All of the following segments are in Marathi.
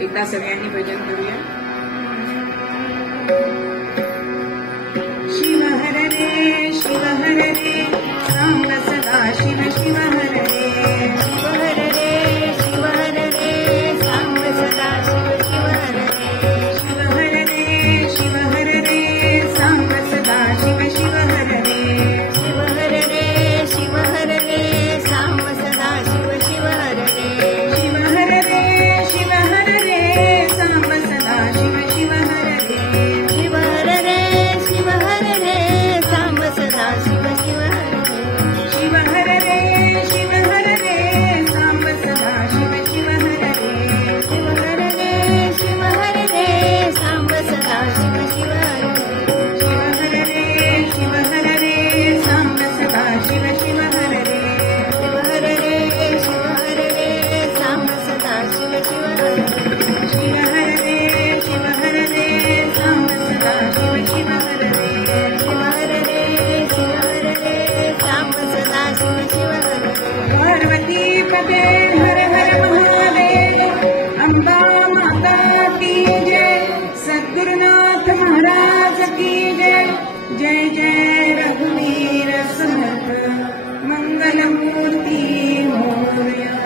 एकदा सगळ्यांनी भजन करूया. जय जय रघुवीर समर्थ मंगलमूर्ती मोरया।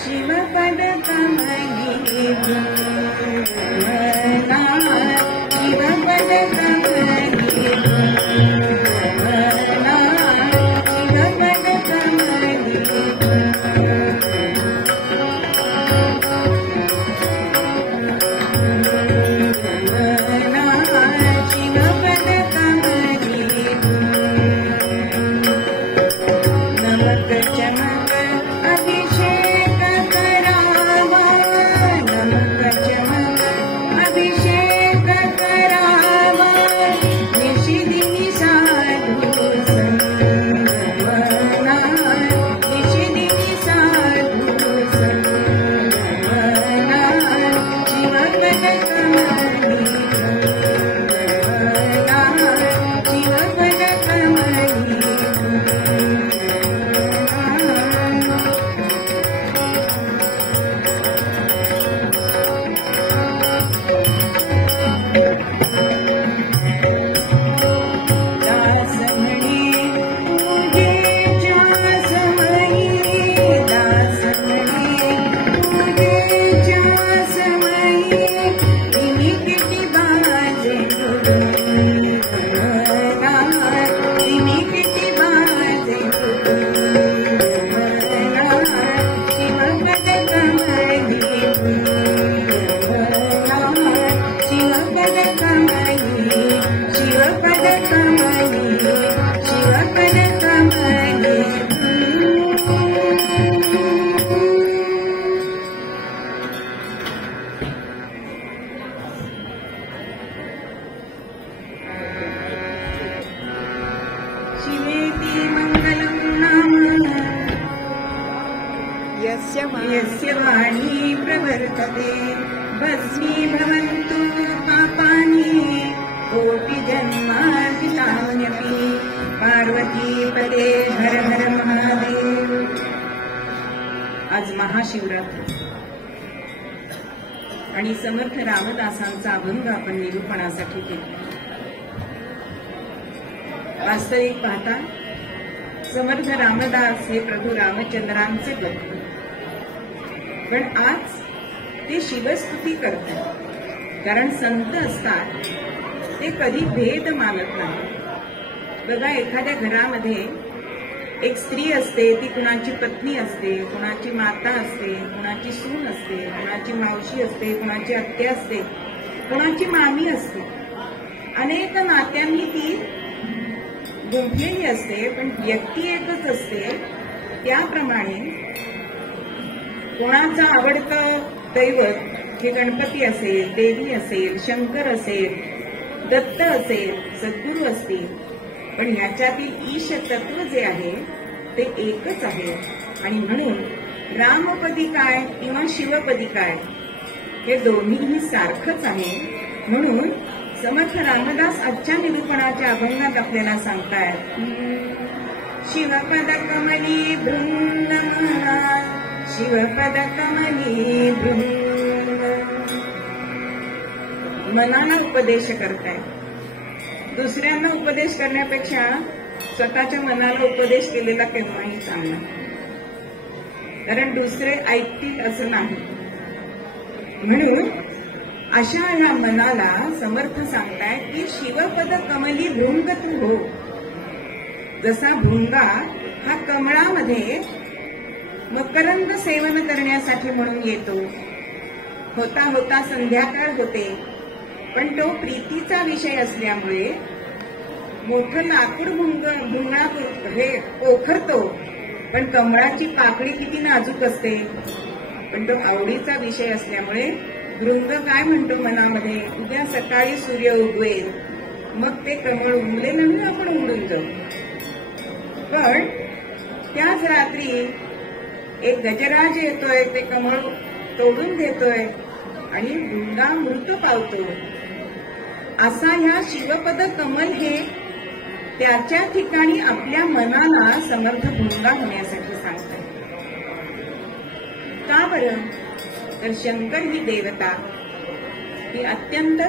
शिवपद कमली भुवना, शिवपद कमली भुवना, शिवपद कमली यस्य वाणी प्रवर्तते भस्मी भवन्तु पापानि कोटि जन्मार्जितान्यपि। पार्वती पदे हर हर महादेव। आज महाशिवरात्री आणि समर्थ रामदासांचा अभंग आपण निरूपणासाठी केला। वास्तविक पाहता समर्थ रामदास हे प्रभू रामचंद्रांचे भक्त, पण आज ते शिवस्तुती करतात। कारण संत असतात ते कधी भेद मानत नाही। बघा, एखाद्या घरामध्ये एक स्त्री असते, ती कुणाची पत्नी असते, कुणाची माता असते, कुणाची सून असते, कुणाची मावशी असते, कुणाची आत्या असते, कुणाची मामी असते। अनेक नात्यांनी ती गुंफलेली असते, पण व्यक्ती एकच असते। त्याप्रमाणे कोणाचं आवडतं दैवत हे गणपती असेल, देवी असेल, शंकर असेल, दत्त असेल, सद्गुरू असतील, पण ह्याच्यातील ईश तत्व जे आहे ते एकच आहे। आणि म्हणून रामपदी काय किंवा शिवपदी काय हे दोन्हीही सारखंच आहे। म्हणून समर्थ रामदास आजच्या निरूपणाच्या अभंगात आपल्याला सांगतायत, शिवपद कमली भृंग म्हणा, शिवपद कमली भृंग। मनाला उपदेश करतायत। दुसऱ्यांना उपदेश करण्यापेक्षा स्वतःच्या मनाला उपदेश केलेला केव्हाही चांगला, कारण दुसरे ऐकतील असं नाही। म्हणून अशा ह्या मनाला समर्थ सांगतायत की शिवपद कमली भृंग तू हो। जसा भृंगा हा कमळामध्ये मकरंद सेवन करण्यासाठी म्हणून येतो, होता होता संध्याकाळ होते, पण तो प्रीतीचा विषय असल्यामुळे मोठं लाकूड भुंगळा हे पोखरतो, पण कमळाची पाकळी किती नाजूक असते, पण तो आवडीचा विषय असल्यामुळे भृंग काय म्हणतो मनामध्ये, उद्या सकाळी सूर्य उगवेल, मग ते कमळ उमलेलं आपण उडून जाऊ। पण त्याच रात्री एक गजराज येतोय, ते कमळ तोडून घेतोय आणि भृंगा मृत पावतो। असा ह्या शिवपद कमल हे त्याच्या ठिकाणी आपल्या मनाला समर्थ भृंगा होण्यासाठी सांगतात। का बरं? तर शंकर ही देवता ती अत्यंत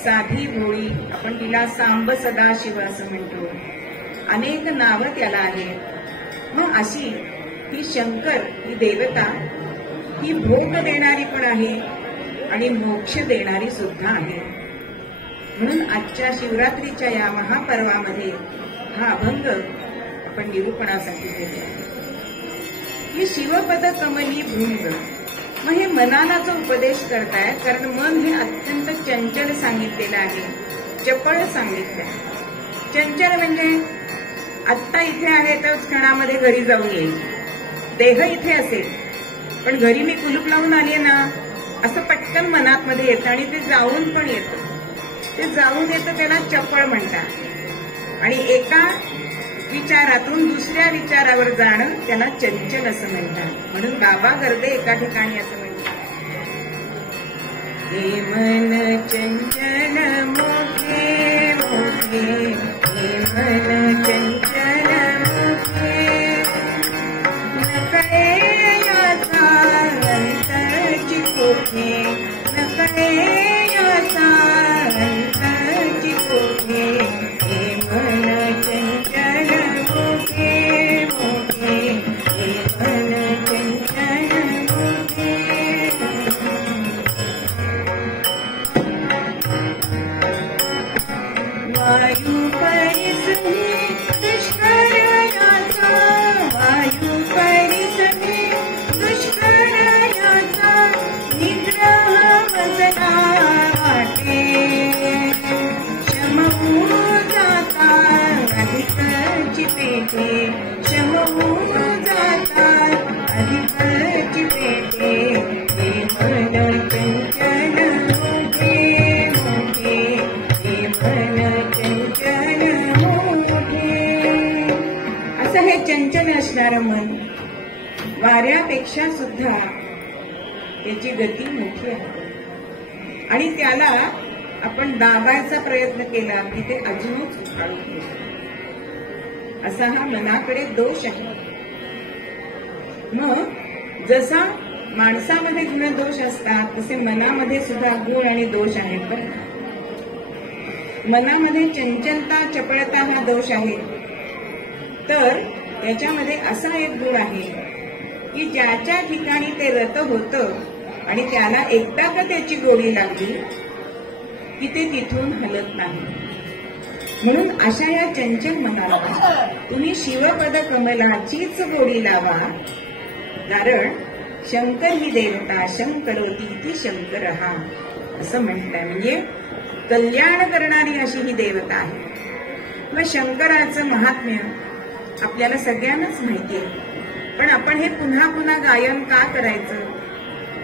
साधी भोळी, आपण तिला सांब सदाशिव असं म्हणतो, अनेक नावं त्याला आहेत. मग अशी ही शंकर ही देवता ही भोग देणारी पण आहे आणि मोक्ष देणारी सुद्धा आहे. म्हणून आजच्या शिवरात्रीच्या या महापर्वामध्ये हा अभंग आपण निरूपणासाठी केला आहे की शिवपद कमली भृंग. मग हे मनाला जो उपदेश करतायत, कारण मन हे अत्यंत चंचल सांगितलेलं आहे, चपळ सांगितलंय. चंचल म्हणजे आत्ता इथे आहे तर क्षणामध्ये घरी जाऊन येईल, देह इथे असेल पण घरी मी कुलूप लावून आली ना असं पटकन मनात मध्ये येतं आणि ते जाऊन पण येतं. ते जाऊन येतं त्याला चपळ म्हणतात आणि एका विचारातून दुसऱ्या विचारावर जाणं त्याला चंचल असं म्हणतात. म्हणून बाबा गर्दे एका ठिकाणी असं म्हणतात, हे मन चंचल मोठे मोठे, हे मन चंचल मोठे, नकळे याचा अंतरची कोठे, नकळे याचा अंतरची कोठे, हे मन चंचल मोठे मोठे, हे मन चंचल मोठे. वायू परिसरी दुष्कर याचा, वायू परिसरी दुष्कर याचा, निग्रह वजना वाटे, शमवू जाता अधिकची पेटे, शमवू जाता अधिकची पेटे, हे मन चंचल मोठे मोठे, हे मन चंचल मोठे. असं हे चंचल असणारं मन वाऱ्यापेक्षा सुद्धा त्याची गती मोठी आहे आणि त्याला आपण दाबायचा प्रयत्न केला की ते अजूनच उखाळून घेतो. असा हा मनाकडे दोष आहे. मग जसा माणसामध्ये गुण दोष असतात तसे मनामध्ये सुद्धा गुण आणि दोष आहेत. पण मनामध्ये चंचलता चपळता हा दोष आहे, तर त्याच्यामध्ये असा एक गुण आहे की ज्याच्या ठिकाणी ते रत होतं आणि त्याला एकदा का त्याची गोडी लागली की ते तिथून हलत नाही. म्हणून अशा या चंचल मनाला तुम्ही शिवपद कमलाचीच गोडी लावा, कारण शंकर ही देवता शंकरोती ती शंकर हा असं म्हटलंय. म्हणजे कल्याण करणारी अशी ही देवता आहे. मग शंकराचं महात्म्य आपल्याला सगळ्यांनाच माहिती आहे, पण आपण हे पुन्हा पुन्हा गायन का करायचं?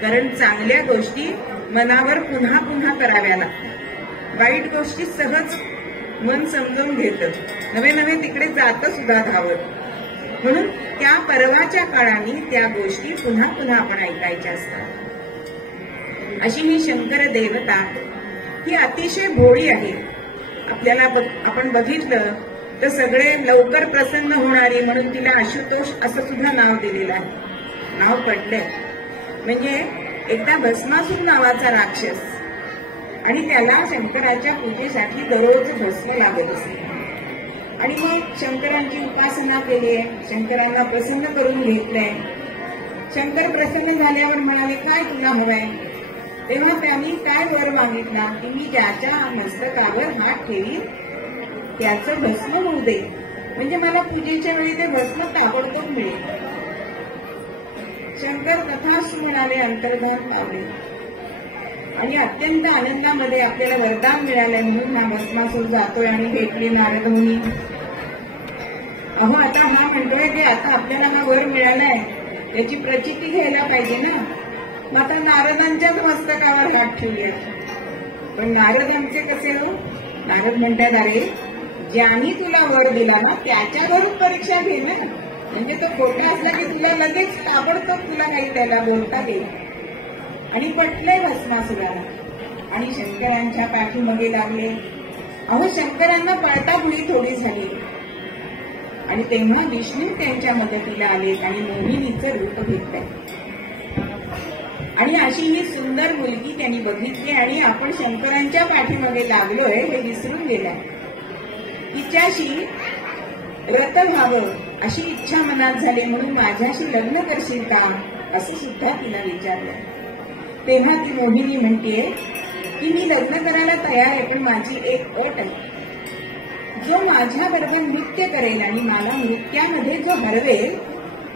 कारण चांगल्या गोष्टी मनावर पुन्हा पुन्हा कराव्या लागतात. वाईट गोष्टी सहज मन समजून घेतं, नवे नवे तिकडे जातं सुद्धा धावत. म्हणून त्या परवाच्या काळाने त्या गोष्टी पुन्हा पुन्हा आपण ऐकायच्या असतात. अशी ही शंकर देवता ही अतिशय भोळी आहे. आपल्याला आपण बघितलं तर सगळे लवकर प्रसन्न होणारी म्हणून तिला आशुतोष असं सुद्धा नाव दिलेलं आहे, नाव पडलंय. म्हणजे एकदा भस्मासूर नावाचा राक्षस आणि त्याला शंकराच्या पूजेसाठी दररोज भस्म लागत असते आणि मग शंकरांची उपासना केली आहे, शंकरांना प्रसन्न करून घेतलंय. शंकर प्रसन्न झाल्यावर म्हणाले काय तुला हवंय? तेव्हा त्यांनी काय वर मागितला की मी ज्याच्या मस्तकावर हात ठेवीन त्याचं भस्म होऊ दे, म्हणजे मला पूजेच्या वेळी ते भस्म ताबडतोब मिळेल. शंकर तथास्तु म्हणाले, अंतर्धान पावले आणि अत्यंत आनंदामध्ये आपल्याला वरदान मिळालंय म्हणून हा भस्मासूर जातोय आणि भेटले नारद मुनी. अहो आता हा म्हणतोय की आता आपल्याला हा वर मिळालाय त्याची प्रचिती घ्यायला पाहिजे ना. मग आता नारदांच्याच मस्तकावर हात ठेवले. पण नारद आमचे कसे हो? नारद म्हणतात अरे ज्यानी तुला वर दिला ना त्याच्यावरून परीक्षा घे ना, म्हणजे तो खोटा असला की तुला लगेच ताबडतोब तुला काही त्याला बोलता येईल. आणि पटलंय भस्मासुराला आणि शंकरांच्या पाठीमागे लागले. अहो शंकरांना पळता भुई थोडी झाली आणि तेव्हा विष्णू त्यांच्या मदतीला आले आणि मोहिनीचं रूप घेतलंय. आणि अशी ही सुंदर मुलगी त्यांनी बघितली आणि आपण शंकरांच्या पाठीमागे लागलोय हे विसरून गेला. तिच्याशी व्रत व्हावं अशी इच्छा मनात झाली म्हणून माझ्याशी लग्न करशील का असं सुद्धा तिला विचारलं. तेव्हा ती मोहिनी म्हणतेय की मी लग्न करायला तयार आहे, पण माझी एक अट आहे. जो माझ्या बरोबर नृत्य करेल आणि मला नृत्यामध्ये जो हरवेल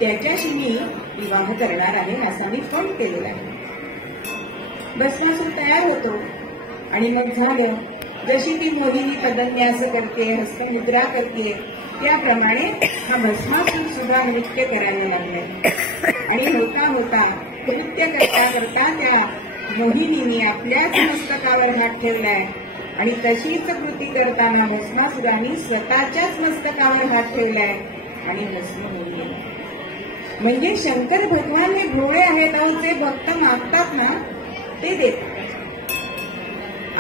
त्याच्याशी मी विवाह करणार आहे असा मी फोन केलेला आहे. भस्मासूर तयार होतो आणि मग झालं. जशी ती मोहिनी पदन्यास करते, हस्तमुद्रा करते, त्याप्रमाणे हा भस्मासूर सुद्धा नृत्य करायला लागले. आणि होता होता नृत्य करता करता त्या मोहिनीने आपल्याच मस्तकावर हात ठेवलाय आणि तशीच कृती करताना भस्मासुराने स्वतःच्याच मस्तकावर हात ठेवलाय आणि भस्म होऊन गेला. म्हणजे शंकर भगवान हे भोळे आहेत, जे भक्त मागतात ना ते देतात.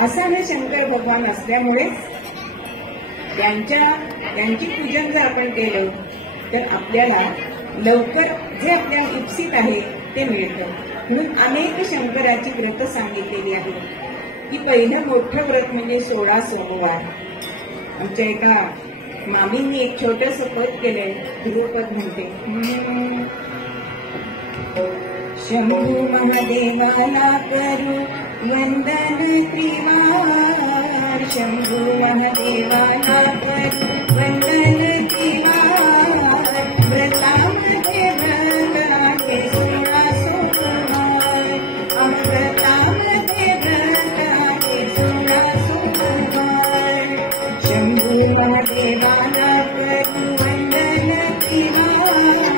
असा हे शंकर भगवान असल्यामुळेच त्यांची पूजन जर आपण केलं तर आपल्याला लवकर जे आपल्या इप्सित आहे ते मिळतं. म्हणून अनेक शंकराची व्रत सांगितलेली आहे की पहिलं मोठं व्रत म्हणजे 16 सोमवार. आमच्या एका मामींनी एक छोटस पद केलंय, ध्रुवपद म्हणते. शंभू महादेवाला करू वंदन त्रिवार, शंभू महादेवाला करू वंदन त्रिवार, व्रतामध्ये व्रताचे 16 सोमवार, व्रतामध्ये व्रताचे 16 सोमवार, शंभू महादेवाला करू वंदन त्रिवार,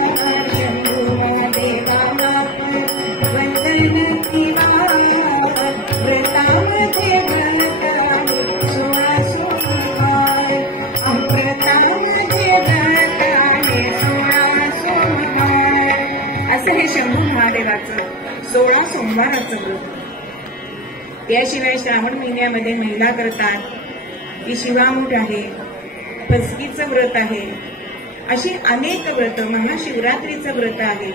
शंभू महादेवाला करू वंदन त्रिवार, व्रतामध्ये व्रताचे 16 सोमवार, व्रतामध्ये व्रताचे 16 सोमवार. असं हे शंभू महादेवाचं 16 सोमवाराचं व्रत. त्याशिवाय श्रावण महिन्यामध्ये महिला करतात की शिवामूठ आहे, फसकीचं व्रत आहे, अशी अनेक व्रत, महाशिवरात्रीचं व्रत आहे,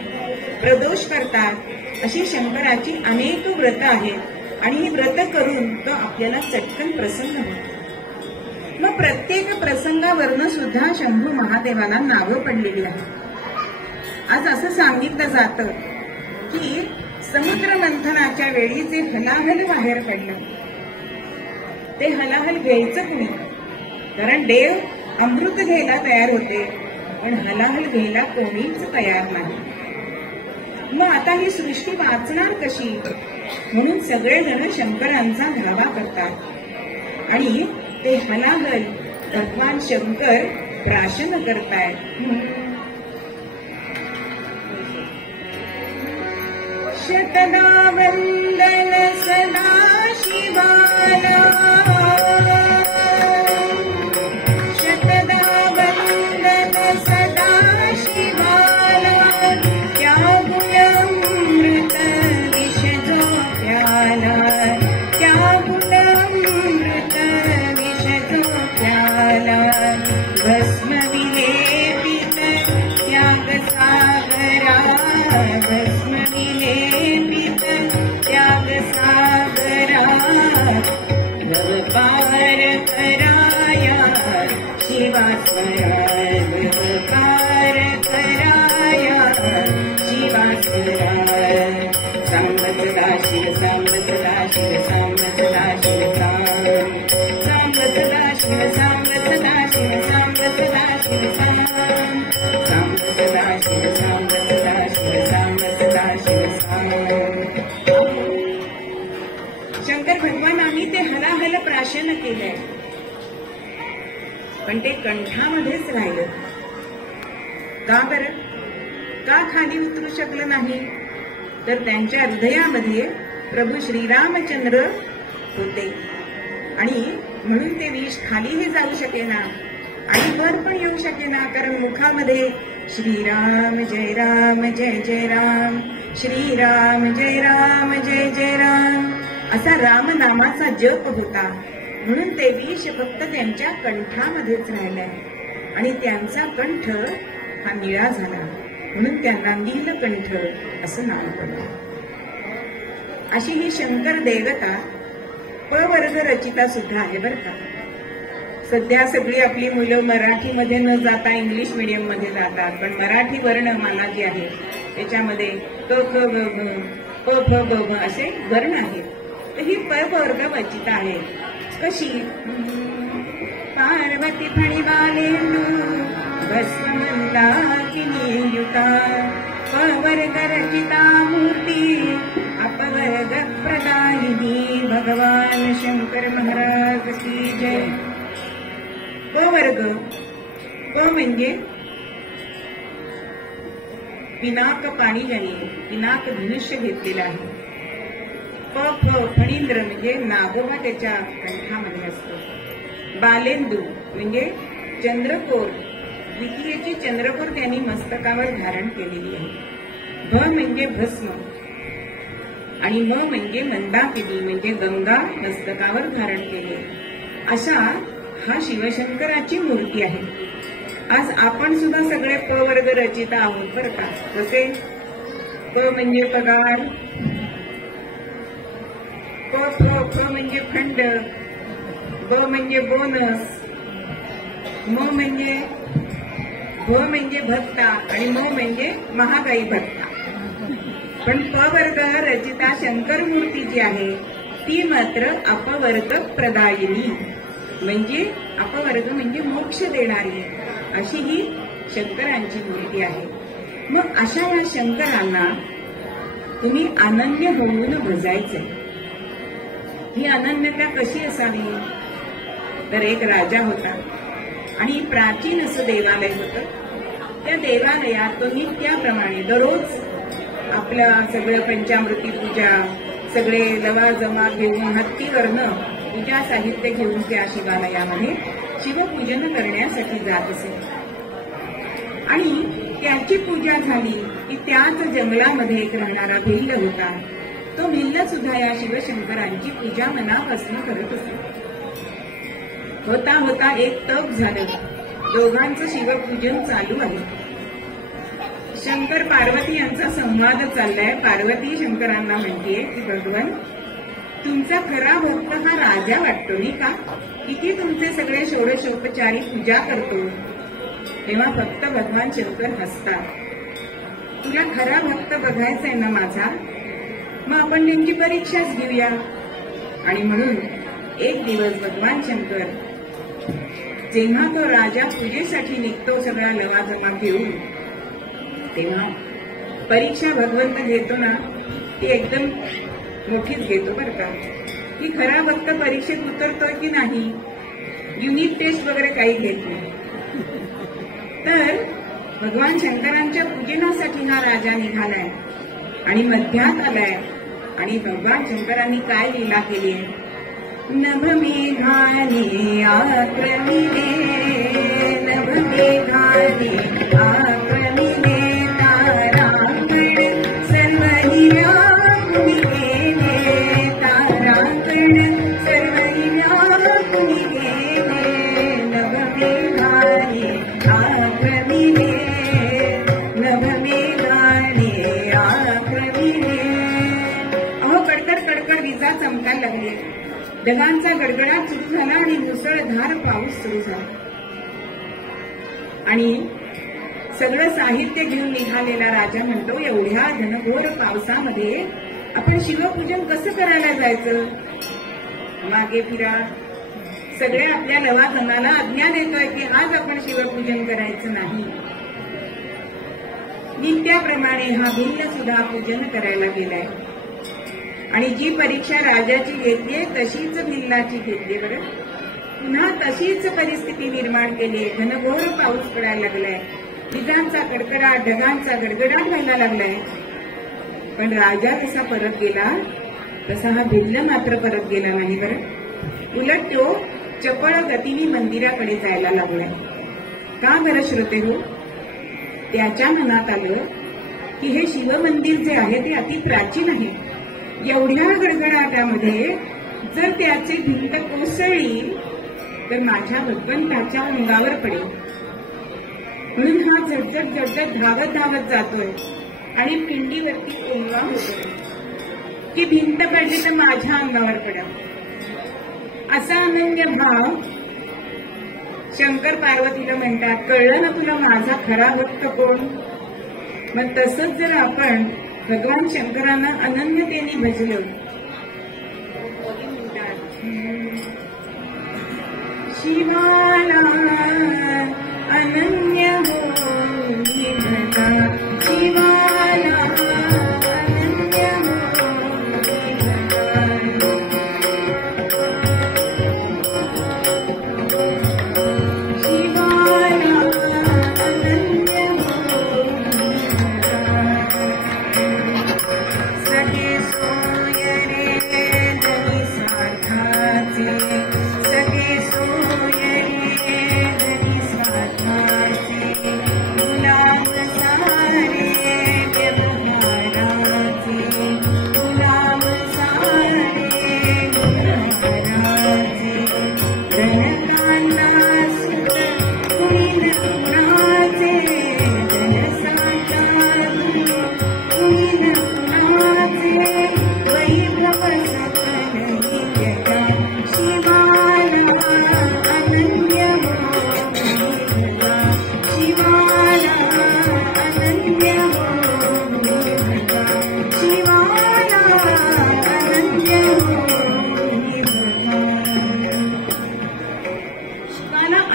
प्रदोष करतात, अशी शंकराची अनेक व्रत आहेत आणि ही व्रत करून तो आपल्याला चटकन प्रसन्न होतो. मग प्रत्येक प्रसंगावरनं सुद्धा शंभू महादेवाला नावं पडलेली आहेत. आज असं सांगितलं जातं की समुद्र मंथनाच्या वेळी जे हलाहल बाहेर पडलं ते हलाहल घ्यायचं कुणी, कारण देव अमृत घ्यायला तयार होते पण हलाहल घ्यायला कोणीच तयार नाही. मग आता ही सृष्टी वाचणार कशी म्हणून सगळेजण शंकरांचा धावा करतात आणि ते हलाहल भगवान शंकर प्राशन करतायत. शतदा वंदन सदा शिवाला, शतदा वंदन सदा शिवाला, त्यागुणामृत विष जो प्याला, त्यागुणामृत विष जो प्याला, भस्म विलेपित त्याग सागरा, भस्म विलेपित त्याग सागरा, नव पार कराया शिवा स्मरा, नव पार कराया शिवा स्मरा. सांब सदा शिव, सांब सदा शिव, सांब सदा शिव, सांब सदा शिव, सांब सदा शिव, सांब सदा शिव, सांब सदा शिव, सांब सदा शिव, सांब सदा शिव. शंकर भगवानांनी ते हलाहल प्राशन केलंय पण ते कंठामध्येच राहिलं. का बरं? का खाली उतरू शकलं नाही? तर त्यांच्या हृदयामध्ये प्रभू श्रीरामचंद्र होते आणि म्हणून ते विष खालीही जाऊ शकेना आणि वर पण येऊ शकेना, कारण मुखामध्ये श्रीराम जय राम जय जय राम, श्रीराम जय राम जय जय राम असा रामनामाचा जप होता. म्हणून ते विष फक्त त्यांच्या कंठामध्येच राहिलाय आणि त्यांचा कंठ हा निळा झाला म्हणून त्यांना नीलकंठ असं नाव पडलं. अशी ही शंकर देवता प वर्ग रचिता सुद्धा आहे बरं का. सध्या सगळी आपली मुलं मराठीमध्ये न जाता इंग्लिश मीडियम मध्ये जातात, पण मराठी वर्णमाला जी आहे त्याच्यामध्ये क ख ग घ प फ ब भ असे वर्ण आहेत. तर ही प वर्ग रचिता आहे. कशी? पार्वती फणिवालेंदू भस्म मंदाकिनी युता प वर्ग रचिता मूर्ती अपवर्ग प्रदायिनी. भगवान शंकर महाराज की जय. प वर्ग, प म्हणजे पिनाक पाणी ज्याने पिनाक धनुष्य घेतलेलं आहे. प फ फणींद्र म्हणजे नागोबा त्याच्या कंठामध्ये असतो. बालेंदू म्हणजे चंद्रकोर, द्वितीयेची चंद्रकोर त्यांनी मस्तकावर धारण केलेली आहे. भ म्हणजे भस्म आणि म म्हणजे मंदाकिनी म्हणजे गंगा मस्तकावर धारण केली. अशा हा शिवशंकराची मूर्ती आहे. आज आपण सुद्धा सगळे प वर्ग रचिता आहोत बरं का. कसे? प म्हणजे पगार, प फ म्हणजे खंड, ब म्हणजे बोनस, म म्हणजे भ म्हणजे भत्ता आणि म म्हणजे महागाई भत्ता. पण प वर्ग रचिता शंकर मूर्ती जी आहे ती मात्र अपवर्ग प्रदायिनी म्हणजे अपवर्ग म्हणजे मोक्ष देणारी अशी ही शंकरांची मूर्ती आहे. मग अशा या शंकरांना तुम्ही अनन्य होऊन भजायचे. ही अनन्यता कशी असावी? तर एक राजा होता आणि प्राचीन असं देवालय होतं. त्या देवालयात तो नित्याप्रमाणे दररोज आपल्या सगळं पंचामृती पूजा सगळे लवाजमा घेऊन हत्तीवरनं पूजा साहित्य घेऊन त्या शिवालयामध्ये शिवपूजन करण्यासाठी जात असे. आणि त्याची पूजा झाली की त्याच जंगलामध्ये एक राहणारा भिल्ल होता. तो भिल्ल सुद्धा या शिवशंकरांची पूजा मनापासून करत असे. होता होता एक तप झालं. दोघांचं शिवपूजन चालू आहे. शंकर पार्वती यांचा संवाद चाललाय. पार्वती शंकरांना म्हणतेय की भगवान तुमचा खरा भक्त हा राजा वाटतो नाही का? किती तुमचे सगळे षोडशोपचारी पूजा करतो. तेव्हा फक्त भगवान शंकर हसतात. तुला खरा भक्त बघायचा आहे ना माझा? मग आपण त्यांची परीक्षाच घेऊया. आणि म्हणून एक दिवस भगवान शंकर जेव्हा तो राजा पूजेसाठी निघतो सगळा लवाजमा घेऊन, तेव्हा परीक्षा भगवंत घेतो ना ती एकदम मोठीच घेतो बरं का. की खरा भक्त परीक्षेत उतरतोय की नाही, युनिट टेस्ट वगैरे काही घेत नाही. तर भगवान शंकरांच्या पूजनासाठी हा राजा निघालाय आणि मध्यात आलाय. आणि भगवान शंकरांनी काय लीला केली आहे? नभमेघाने आक्रमिले, नभमेघाने आक्रमिले तारांगण सर्व हिराकुनी गेले, तारांगण सर्व हिराकुनी गेले. नभमेघाने आक्रमिले, नभमेघाने आक्रमिले. अहो कडकड कडकड विजा चमकायला लागली. ढगांचा गडगडाट सुरू झाला आणि मुसळधार पाऊस सुरू झाला. आणि सगळं साहित्य घेऊन निघालेला राजा म्हणतो एवढ्या घनघोर पावसामध्ये आपण शिवपूजन कसं करायला जायचं? मागे फिरा. सगळे आपल्या लवाजमाला आज्ञा देतोय की आज आपण शिवपूजन करायचं नाही. नित्याप्रमाणे हा भिल्ल सुद्धा पूजन करायला गेलाय. आणि जी परीक्षा राजाची घेतलीये तशीच भिल्लाची घेतली. बरं पुन्हा तशीच परिस्थिती निर्माण केली. घनघोर पाऊस पडायला लागलाय. विजांचा कडकडाट ढगांचा गडगडाट व्हायला लागलाय. पण राजा कसा परत गेला तसा हा भिल्ल मात्र परत गेला नाही. बरं उलट तो चपळ गतीने मंदिराकडे जायला लागलाय. का बरं श्रोते हो? त्याच्या मनात आलं की हे शिवमंदिर जे आहे ते अति प्राचीन आहे. एवढ्या गडगडाटामध्ये जर त्याची भिंत कोसळली तर माझ्या भगवंताच्या अंगावर पडेल. म्हणून हा झटझट झटझट धावत धावत जातोय आणि पिंडीवरती ओंगा होतोय. की भिंत पडली तर माझ्या अंगावर पडेल, असा अनन्य भाव शंकर पार्वतीला म्हणतात. कळलं ना तुला माझा खरा भक्त कोण? मग तसंच जर आपण भगवान शंकरांना अनन्यतेने भजलं, शिवाला अनन्य हो भजा, शिवाला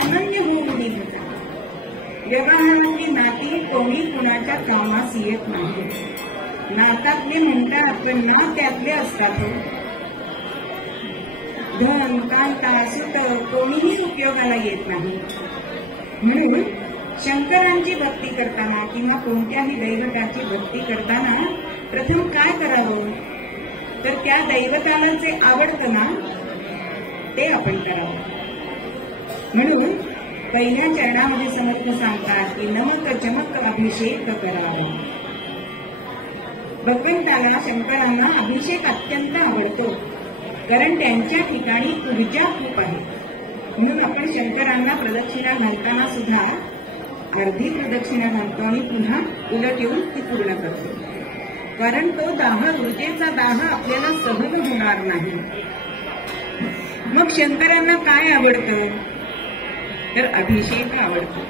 अनन्य व्यवहारातली नाती कोणी कुणाच्या कामास येत नाही. नातातले म्हणतात पण ना त्यातले असतात. धन कांता सुत कोणीही उपयोगाला येत नाही. म्हणून शंकरांची भक्ती करताना किंवा कोणत्याही दैवताची भक्ती करताना प्रथम काय करावं, तर त्या दैवताला जे आवडतं ना ते आपण करावं. म्हणून पहिल्या चरणामध्ये समर्थ सांगतात की नमक चमक अभिषेक करावा. भगवंताला शंकरांना अभिषेक अत्यंत आवडतो, कारण त्यांच्या ठिकाणी ऊर्जा खूप आहे. म्हणून आपण शंकरांना प्रदक्षिणा घालताना सुद्धा अर्धी प्रदक्षिणा घालतो आणि पुन्हा उलट येऊन ती पूर्ण करतो, कारण तो दाह, ऊर्जेचा दाह आपल्याला सहन होणार नाही. मग शंकरांना काय आवडतं, तर अभिषेक आवडतो.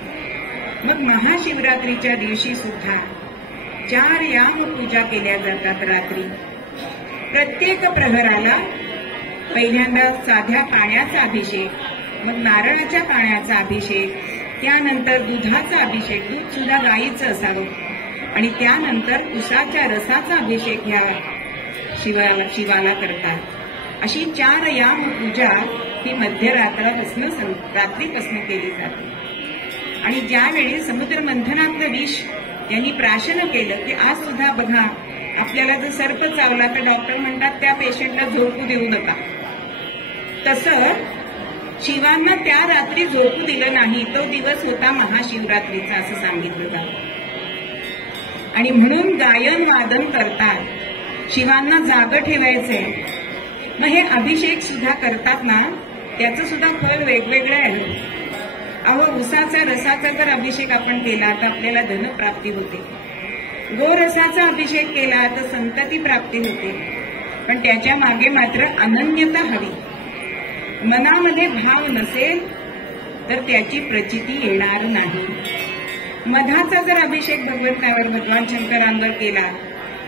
मग महाशिवरात्रीच्या दिवशी सुद्धा 4 याम पूजा केल्या जातात. रात्री प्रत्येक प्रहराला पहिल्यांदा साध्या पाण्याचा अभिषेक, मग नारळाच्या पाण्याचा अभिषेक, त्यानंतर दुधाचा अभिषेक, दूध सुद्धा गाईचं असावं, आणि त्यानंतर उसाच्या रसाचा अभिषेक ह्या शिवाला करतात. अशी 4 याम पूजा ही मध्यरात्रापासून रात्रीपासून केली जाते. आणि ज्यावेळी समुद्र मंथनातलं विष यांनी प्राशन केलं की आज सुद्धा बघा आपल्याला जर सर्प चावला तर डॉक्टर म्हणतात त्या पेशंटला झोपू देऊ नका. तसं शिवांना त्या रात्री झोपू दिलं नाही. तो दिवस होता महाशिवरात्रीचा असं सांगितलं जातं. आणि म्हणून गायन वादन करतात, शिवांना जागं ठेवायचंय. मग हे अभिषेक सुद्धा करतात ना, त्याचं सुद्धा फळ वेगवेगळं आहे. अहो, उसाचा रसाचा जर अभिषेक आपण केला तर आपल्याला धनप्राप्ती होते. गोरसाचा अभिषेक केला तर संतती प्राप्ती होते. पण त्याच्या मागे मात्र अनन्यता हवी. मनामध्ये भाव नसेल तर त्याची प्रचिती येणार नाही. मधाचा जर अभिषेक भगवंतावर, भगवान शंकरांवर केला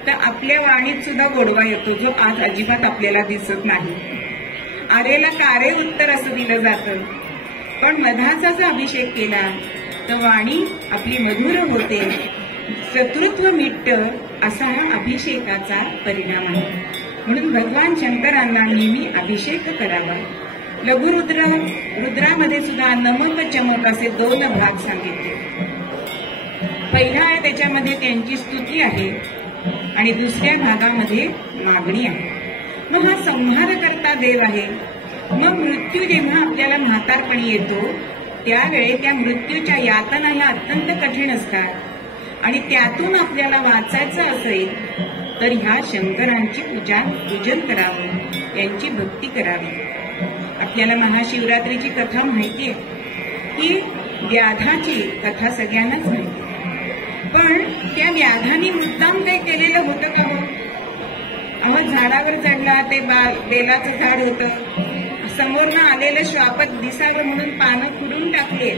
तर आपल्या वाणीत सुद्धा गोडवा येतो, जो आज अजिबात आपल्याला दिसत नाही. आरेला कारे उत्तर असं दिलं जातं. पण मधाचा जर अभिषेक केला तर वाणी आपली मधुर होते, शत्रुत्व मिटतं. असा हा अभिषेकाचा परिणाम आहे. म्हणून भगवान शंकरांना नेहमी अभिषेक करावा. रुद्रामध्ये सुद्धा नमक चमक असे 2 भाग सांगितले. पहिला आहे त्याच्यामध्ये त्यांची स्तुती आहे आणि दुसऱ्या भागामध्ये मागणी आहे. मग हा संहार करता देव आहे. मग मृत्यू जेव्हा आपल्याला म्हातारपणी येतो त्यावेळी त्या मृत्यूच्या यातना ह्या अत्यंत कठीण असतात आणि त्यातून आपल्याला वाचायचं असेल तर ह्या शंकरांची पूजन करावं, यांची भक्ती करावी. आपल्याला महाशिवरात्रीची कथा माहिती आहे की व्याधाची कथा सगळ्यांनाच माहिती. पण त्या व्याधाने मुद्दाम काही केलेलं होतं का? अहो झाडावर चढला ते बेलाचं झाड होतं, समोरनं आलेलं श्वापक दिसावं म्हणून पानं खुडून टाकले,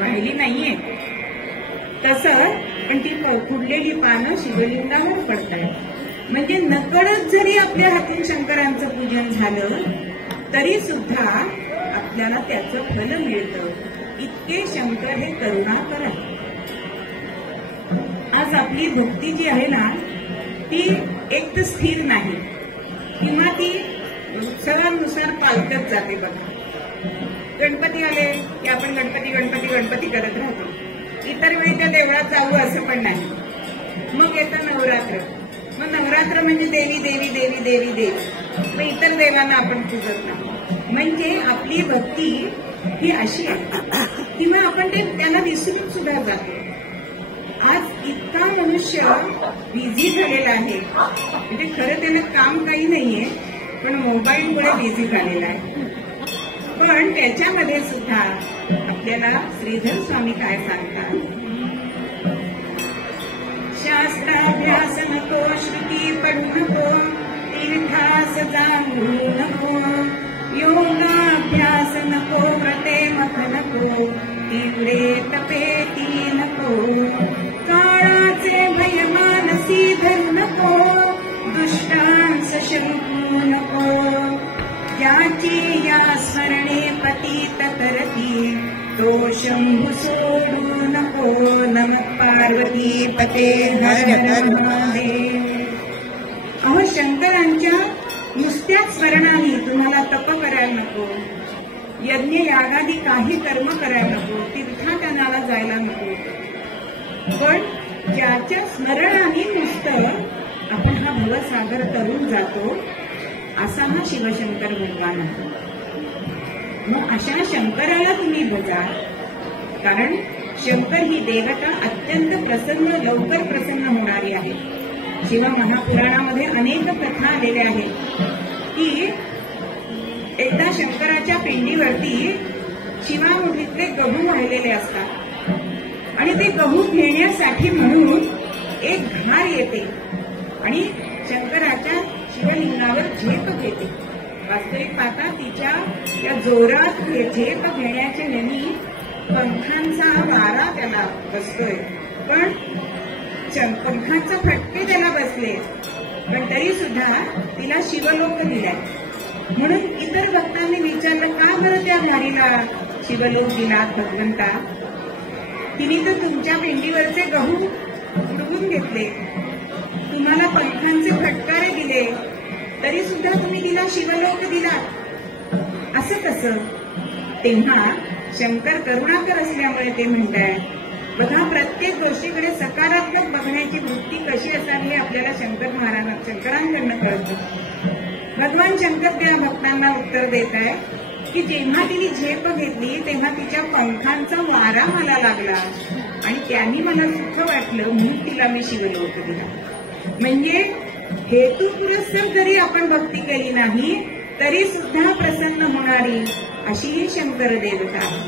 राहिली नाहीये. तसं पण ती खुडलेली पानं शिवलिंगावर पडतायत. म्हणजे नकळत जरी आपल्या हातून शंकरांचं पूजन झालं तरी सुद्धा आपल्याला त्याचं फल मिळतं. इतके शंकर हे करुणाकर आहेत. आज आपली भक्ती जी आहे ना ती एक तर स्थिर नाही किंवा ती उत्सवानुसार पालटत जाते. बघा, गणपती आले की आपण गणपती गणपती गणपती करत राहतो. इतर वेळी त्या देवळात जाऊ असं पण नाही. मग येतं नवरात्र. मग नवरात्र म्हणजे देवी देवी देवी देवी देवी. मग इतर देवांना आपण पूजत नाही. म्हणजे आपली भक्ती ही अशी आहे किंवा आपण त्यांना विसरून सुद्धा जातो. आज इतका मनुष्य बिझी झालेला आहे, म्हणजे खरं त्यानं काम काही नाहीये पण मोबाईलमुळे बिझी झालेला आहे. पण त्याच्यामध्ये सुद्धा आपल्याला श्रीधर स्वामी काय सांगतात, शास्त्राभ्यास नको, श्रुती पडू नको, तीर्थास जाऊ नको, योगाभ्यास नको, व्रते मख नको, तीव्रे तपेती नको, काळाचे भय मानसी धरू नको, दुष्टांस शंकू नको, ज्याची या स्मरणे पतित करती, तो शंभू सोडू नको. नमः पार्वती पते हर हर महादेव. अहो शंकरांच्या नुसत्याच स्मरणाने तुम्हाला तप करायला नको, यज्ञ यागादी काही कर्म करायला नको, तीर्थाटनाला जायला नको. पण ज्याच्या स्मरणाने नुसतं आपण हा भवसागर तरून जातो असा हा शिवशंकर भगवान आहे. मग अशा शंकराला तुम्ही बघा, कारण शंकर ही देवता अत्यंत प्रसन्न, लवकर प्रसन्न होणारी आहे. शिव महापुराणामध्ये अनेक कथा आलेल्या आहेत की एकदा शंकराच्या पिंडीवरती शिवामुठीतले गहू वाहिलेले असतात आणि ते गहू घेण्यासाठी म्हणून एक घार येते आणि शंकराच्या शिवलिंगावर झेप घेते. वास्तविक पाहता तिच्या त्या जोरात झेप घेण्याच्या नेहमी पंखांचा वारा त्याला बसतोय, पण पंखांचे फटके त्याला बसले, पण तरी सुद्धा तिला शिवलोक दिलाय. म्हणून इतर भक्तांनी विचारलं, का बरं त्या घारीला शिवलोक दिलात भगवंता? तिने तर तुमच्या पिंडीवरचे गहू उडवून घेतले, तुम्हाला पंखांचे फटकारे दिले, तरी सुद्धा तुम्ही तिला शिवलोक दिला, असं कसं? तेव्हा शंकर करुणाकर असल्यामुळे ते म्हणतायत, बघा प्रत्येक गोष्टीकडे सकारात्मक बघण्याची वृत्ती कशी असावी हे आपल्याला शंकरांकडनं कळतं. भगवान शंकर त्या भक्तांना उत्तर देत आहे की जेव्हा तिने झेप घेतली तेव्हा तिच्या पंखांचा वारा मला लागला आणि त्यांनी मला सुख वाटलं म्हणून तिला मी शिवलोक दिला. म्हणजे हेतुपुरस्सर जरी आपण भक्ती केली नाही तरी सुद्धा प्रसन्न होणारी अशी ही शंकर देवता आहे.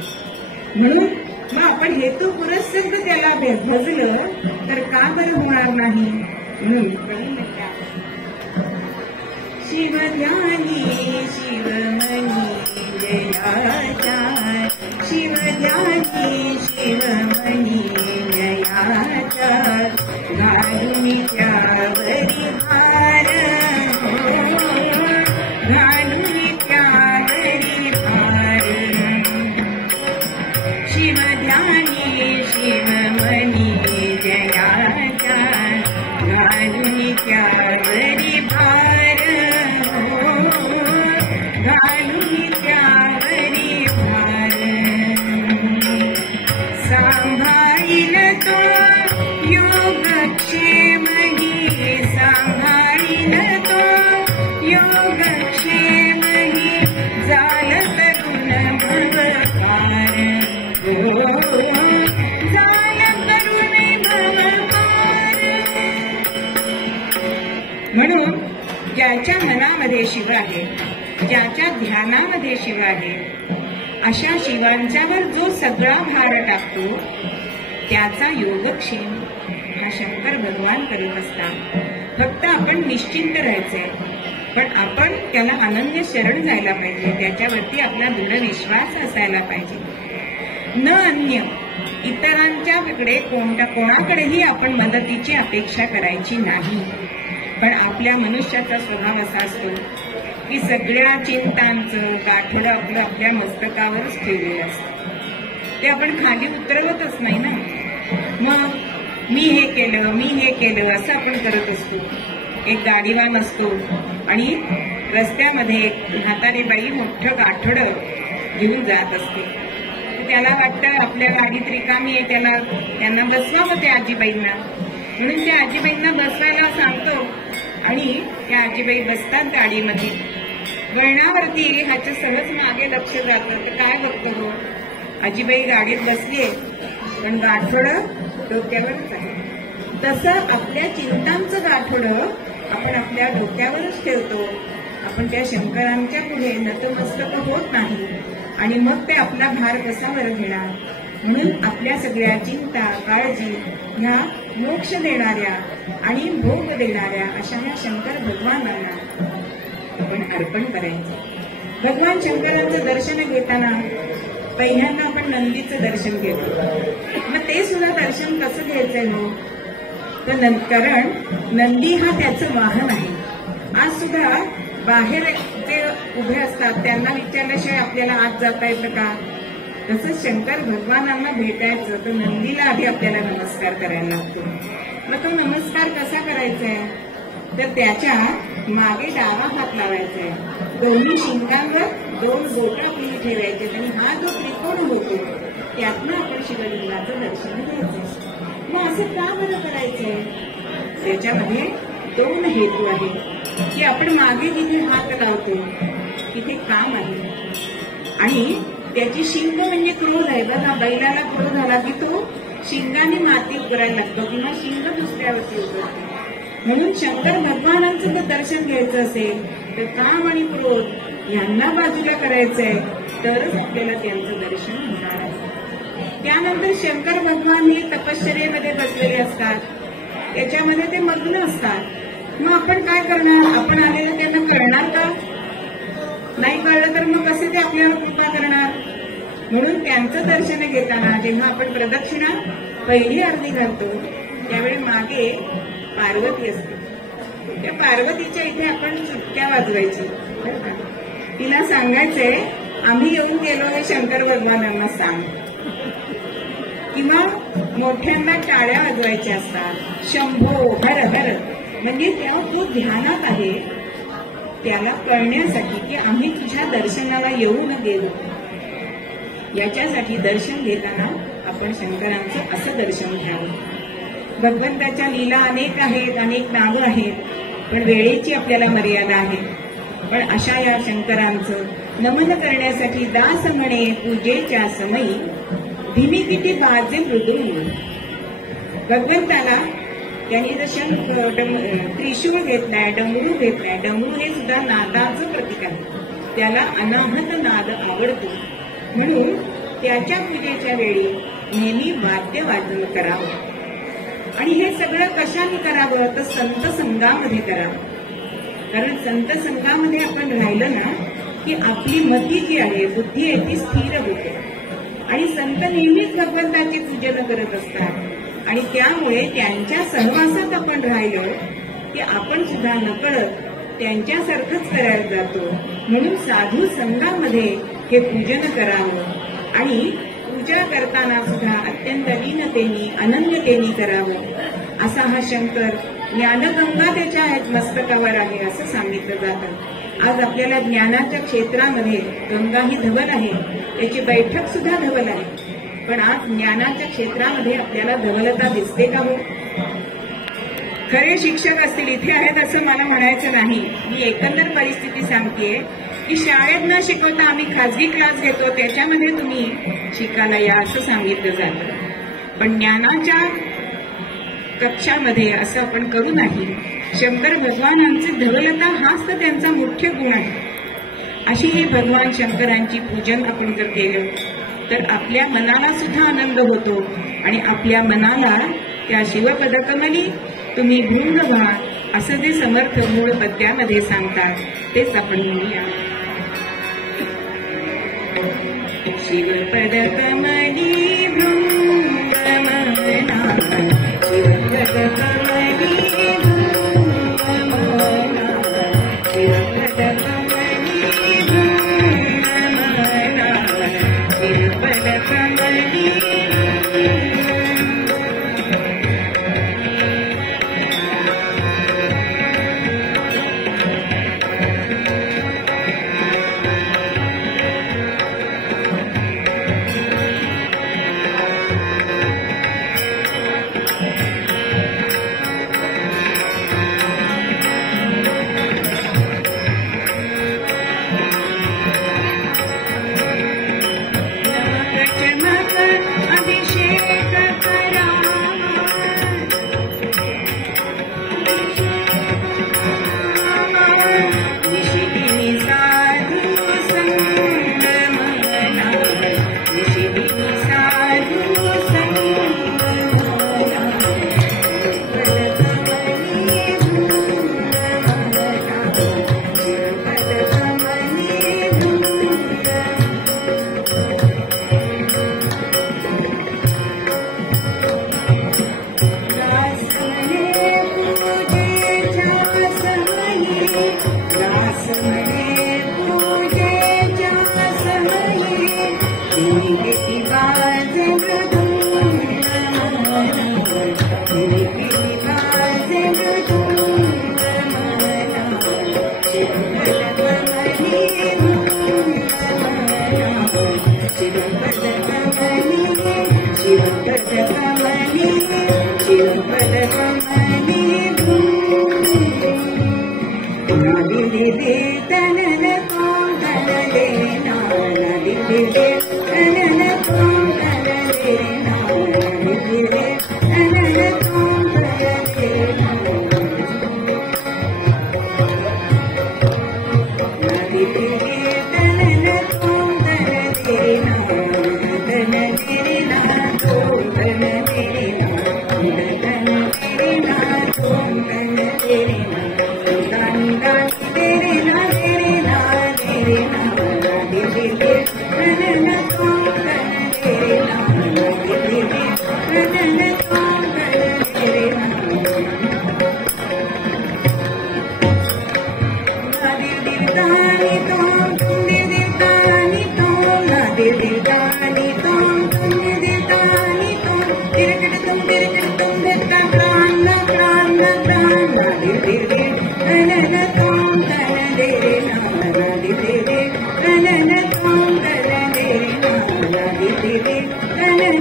म्हणून मग आपण हेतुपुरस्सर त्याला भजलं तर का बरं होणार नाही? म्हणून शिवध्यानी शिवमणी जयाचा, शिवध्यानी शिवमणी जयाचा, घालून त्यावरी भार, घालून त्यावरी भार, शिवध्यानी शिवमणी जयाचा, घालून त्यावरी भार, घालून त्यावरी भार, सांभाळील तो योगक्षेम ही, सांभाळील तो योगक्षेम ही, जाल करून भवपार, जाल करून भवपार. म्हणून ज्याच्या मनामध्ये शिव आहे, ज्याच्या ध्यानामध्ये शिव आहे, अशा शिवांच्यावर जो सगळा भार टाकतो त्याचा योगक्षेम हा शंकर भगवान करीत असतात. फक्त आपण निश्चिंत राहायचंय, पण आपण त्याला अनन्य शरण जायला पाहिजे, त्याच्यावरती आपला दृढ विश्वास असायला पाहिजे। न अन्य इतरांच्याकडे कोणाकडेही आपण मदतीची अपेक्षा करायची नाही। पण आपल्या मनुष्याचा स्वभाव असा असतो की सगळ्या चिंतांचं गाठोडं आपलं आपल्या मस्तकावरच ठेवलेलं असतं, ते आपण खाली उतरवतच नाही ना। मग मी हे केलं असं आपण करत असतो। एक गाडीवान असतो आणि रस्त्यामध्ये एक म्हातारी बाई मोठं गाठोडं घेऊन जात असते, त्याला वाटतं आपल्या गाडीत रिकामी आहे, त्यांना बसवावं त्या आजीबाईंना, म्हणून त्या आजीबाईंना बसवायला सांगतो आणि त्या आजीबाई बसतात गाडीमध्ये। वळणावरती ह्याच्या सहज मागे लक्ष जातं, तर काय बघतो हो, आजीबाई गाडीत बसलीये पण गाठोडं डोक्यावरच आहे। तसं आपल्या चिंतांचं गाठोडं आपण आपल्या डोक्यावरच ठेवतो, आपण त्या शंकरांच्या पुढे नतमस्तक होत नाही आणि मग ते आपला भार कसा बरं घेणार। म्हणून आपल्या सगळ्या चिंता काळजी ह्या मोक्ष देणाऱ्या आणि भोग देणाऱ्या अशा ह्या शंकर भगवानांना आपण अर्पण करायचं। भगवान शंकरांचं दर्शन घेताना पहिल्यांदा आपण नंदीचं दर्शन घेतो, मग ते सुद्धा दर्शन कसं घ्यायचंय हो, तर कारण नंदी हा त्याचं वाहन आहे। आज सुद्धा बाहेर जे उभे असतात त्यांना विचारल्याशिवाय आपल्याला आत जाता येतं का? तसंच शंकर भगवानांना भेटायचं तर नंदीला आधी आपल्याला नमस्कार करायला लागतो। मग तो नमस्कार कसा करायचा आहे, तर त्याच्या मागे डावा हात लावायचा आहे, दोन्ही शिंगांवर 2 बोटं आपली ठेवायचे आणि हा जो त्रिकोण होतो त्यातनं आपण शिवलिंगाचं दर्शन घ्यायचं। मग असं का बरं करायचंय, त्याच्यामध्ये 2 हेतू आहेत की आपण मागे जिथे हात लावतो तिथे काम आहे आणि त्याची शिंग म्हणजे क्रोध आहे बघा, बैलाला क्रोध आला की तो शिंगाने माती करायला लागतो किंवा शिंग दुसऱ्यावरती उतरतो। म्हणून शंकर भगवानांचं जर दर्शन घ्यायचं असेल तर काम आणि क्रोध यांना बाजूला करायचंय, तरच आपल्याला त्यांचं दर्शन होणार आहे। त्यानंतर शंकर भगवान हे तपश्चर्येमध्ये बसलेले असतात, त्याच्यामध्ये ते मग्न असतात। मग आपण काय करणार, आपण आलेलं त्यांना कळणार का? नाही कळलं तर मग कसे ते आपल्याला कृपा करणार? म्हणून त्यांचं दर्शन घेताना जेव्हा आपण प्रदक्षिणा पहिली अर्धी घालतो त्यावेळी मागे पार्वती असते, त्या पार्वतीच्या इथे आपण चुटक्या वाजवायची, तिला सांगायचंय आम्ही येऊन गेलो हे शंकर भगवानांना सांग, किंवा मोठ्यांना टाळ्या वाजवायच्या असतात, शंभो हर हर, म्हणजे त्या जो ध्यानात आहे त्याला कळण्यासाठी की आम्ही तुझ्या दर्शनाला येऊन गेलो। याच्यासाठी दर्शन घेताना आपण शंकरांचं असं दर्शन घ्यावं। भगवंताच्या लीला अनेक आहेत, अनेक नावं आहेत, पण वेळेची आपल्याला मर्यादा आहे। पण अशा या शंकरांचं नमन करण्यासाठी दास म्हणे पूजेच्या समयी धीमी किती वाजे मृदुंग। भगवंताला त्यांनी जसं त्रिशूळ घेतलाय, डमरू घेतलाय, डमरू हे सुद्धा नादाचं प्रतीक आहे, त्याला अनाहत नाद आवडतो, म्हणून त्याच्या पूजेच्या वेळी नेहमी वाद्य वादन करावं। आणि हे सगळं कशाने करावं, तर संत संघामध्ये करावं, कारण संत संघामध्ये आपण राहिलं ना की आपली मती जी आहे, बुद्धी आहे ती स्थिर होते आणि संत नेहमीच भगवंताची पूजन करत असतात आणि त्यामुळे त्यांच्या सहवासात आपण राहिलो की आपण सुद्धा नकळत त्यांच्यासारखंच करायला जातो। म्हणून साधू संघामध्ये हे पूजन करावं आणि पूजा करताना सुद्धा अत्यंत लीनतेने अनन्यतेने करावं। असा हा शंकर ज्ञानगंगा त्याच्या मस्तकावर आहे असं सांगितलं जातं। आज आपल्याला ज्ञानाच्या क्षेत्रामध्ये गंगा ही धवल आहे, त्याची बैठक सुद्धा धवल आहे, पण आज ज्ञानाच्या क्षेत्रामध्ये आपल्याला धवलता दिसते का हो? खरे शिक्षक असतील इथे आहेत असं मला म्हणायचं नाही, मी एकंदर परिस्थिती सांगतेय की शाळेत न शिकवता आम्ही खाजगी क्लास घेतो, त्याच्यामध्ये तुम्ही शिकायला या असं सांगितलं जातं। पण ज्ञानाच्या कक्षामध्ये असं आपण करू नाही। शंकर भगवानांची धवलता हाच तर त्यांचा मुख्य गुण आहे। अशी ही भगवान शंकरांची पूजन आपण जर केलं तर आपल्या मनाला सुद्धा आनंद होतो आणि आपल्या मनाला त्या शिवपदकमली तुम्ही भृंग व्हा, असं जे समर्थ मूळ पद्यामध्ये सांगतात तेच आपण म्हणूया. शिवपद कमली भृंगमना, शिवपद कमली भृंगमना, शिवपद कमली भृंगमना, शिवपद कमली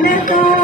Thank you.